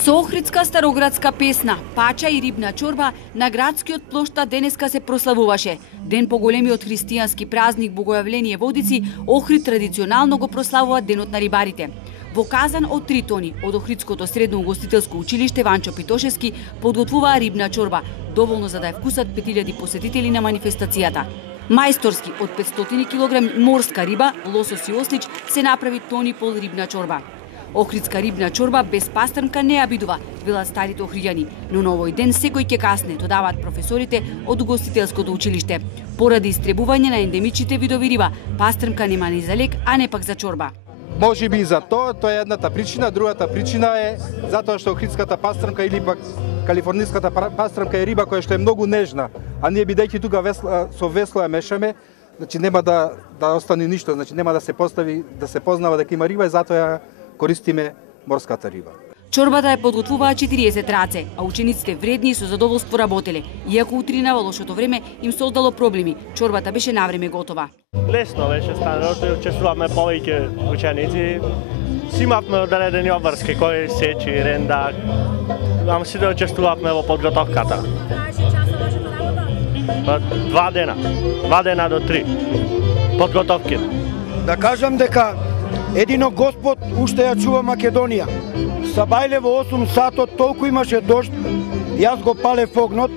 Со охридска староградска песна, пача и рибна чорба на градскиот плоштад денеска се прославуваше. Ден по големиот христијански празник Богојавление Водици, Охрид традиционално го прославува денот на рибарите. Во казан од 3 тони од Охридското средно угостителско училиште Ванчо Питошевски подготвуваа рибна чорба, доволно за да ја вкусат 5000 посетители на манифестацијата. Мајсторски од 500 кг морска риба, лосос и ослич се направи тони пол рибна чорба. Охридска рибна чорба без пастрмка не ја бидува, велат старите охриѓани, но на овој ден секој ќе касне, додаваат професорите од угостителското училиште. Поради истребување на ендемичните видови риба, пастрмка нема ни за лек, а не пак за чорба. Може би и за тоа е едната причина, другата причина е затоа што охридската пастрмка или пак калифорнијската пастрмка е риба која што е многу нежна, а ние бидејќи тука со весло ја мешаме, значи нема да остане ништо, значи нема да се постави, да се познава дека има риба и затоа ја користиме морската риба. Чорбата ја подготвуваа 40 раце, а учениците вредни и со задоволство работеле. Иако утрина во лошото време им создало проблеми, чорбата беше навреме готова. Лесно беше станало, учествувавме повеќе ученици. Си имавме одредени обврски кои сечи, рендак. Ама си да учествувавме во подготовката. Трае часот вашата работа? 2 дена. 2 дена до 3. Подготовки. Да кажам дека едино Господ уште ја чува Македонија. Сабајле во 8 сатот толку имаше дожд, јас го палев огнот.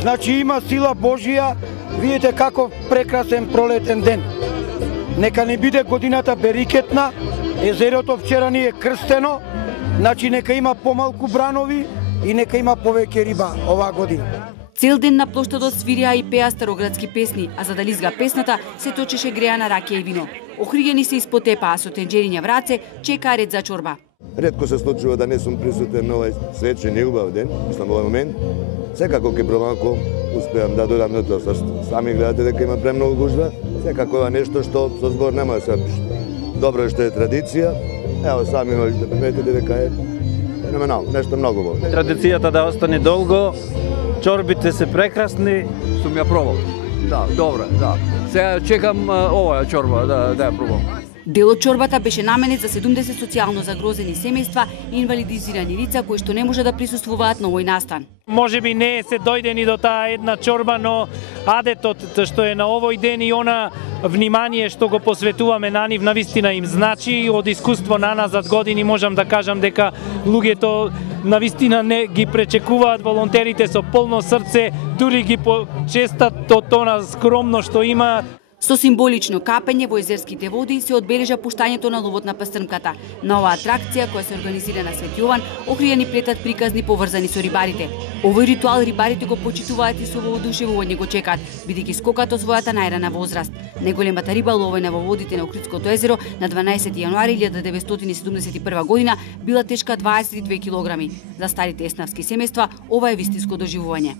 Значи има сила Божија, видите како прекрасен пролетен ден. Нека не биде годината берикетна, езерото вчера ни е крстено, значи нека има помалку бранови и нека има повеќе риба оваа година. Цел ден на плоштадот свирија и пеа староградски песни, а за да лизга песната се точеше греана ракија и вино. Охриѓани се испотепаа со тенџериња в раце, чекаа ред за чорба. Ретко се случува да не сум присутен на овај свечен и убав ден, мислам во овој момент. Секако ќе пробам ако успеам да додам до тоа. Сами гледате дека има премногу гужва. Секако е нешто што со збор нема да се опиши. Добро е што е традиција. Ево сами можете да приметите дека е феноменално, нешто многу убаво. Традицијата да остане долго, чорбите се прекрасни. Сум ја пробал. Да, добро, да. Сега чекам оваа чорба да ја пробам. Дел од чорбата беше наменет за 70 социјално загрозени семејства и инвалидизирани лица кои што не може да присуствуваат на овој настан. Може би не се дојдени до таа една чорба, но адетот што е на овој ден и она внимание што го посветуваме на нив навистина им значи. Од искуство на назад години можам да кажам дека луѓето навистина не ги пречекуваат волонтерите со полно срце, дури ги почестат тоа скромно што имаат. Со символично капење во езерските води се одбележа пуштањето на ловот на пастрмката. На оваа атракција која се организира на Свети Јован, охријани плетат приказни поврзани со рибарите. Овој ритуал рибарите го почитуваат и со воодушевување го чекаат, бидејќи скокат од својата најрана возраст. Најголемата риба ловена во водите на Охридското езеро на 12 јануари 1971 година била тешка 22 килограми. За старите еснавски семејства ова е вистинско доживување.